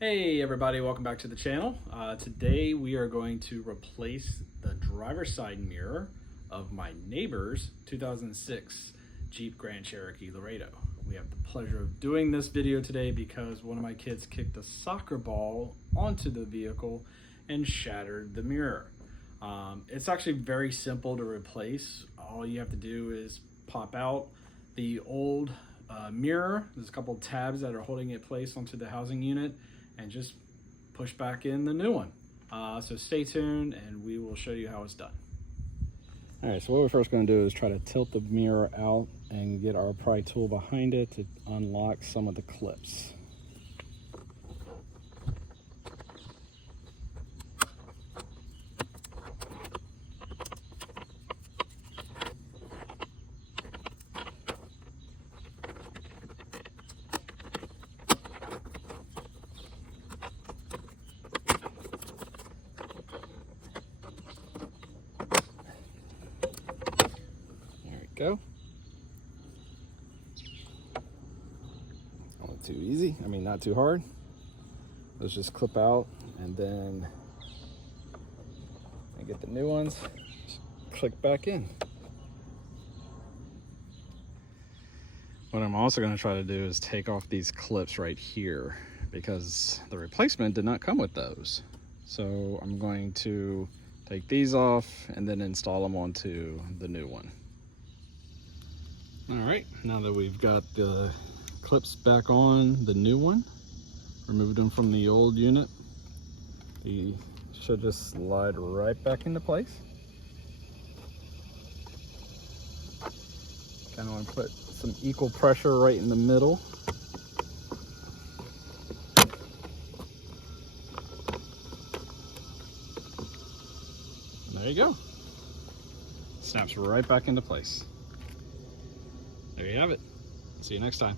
Hey everybody, welcome back to the channel. Today we are going to replace the driver's side mirror of my neighbor's 2006 Jeep Grand Cherokee Laredo. We have the pleasure of doing this video today because one of my kids kicked a soccer ball onto the vehicle and shattered the mirror. It's actually very simple to replace. All you have to do is pop out the old mirror. There's a couple of tabs that are holding it placed onto the housing unit, and just push back in the new one. So stay tuned and we will show you how it's done. All right, so what we're first going to do is try to tilt the mirror out and get our pry tool behind it to unlock some of the clips. Go. Not too easy, not too hard. Let's just clip out and then get the new ones, click back in. What I'm also going to try to do is take off these clips right here because the replacement did not come with those. So I'm going to take these off and then install them onto the new one. All right, now that we've got the clips back on the new one, removed them from the old unit, they should just slide right back into place. Kind of want to put some equal pressure right in the middle. And there you go. Snaps right back into place. There you have it. See you next time.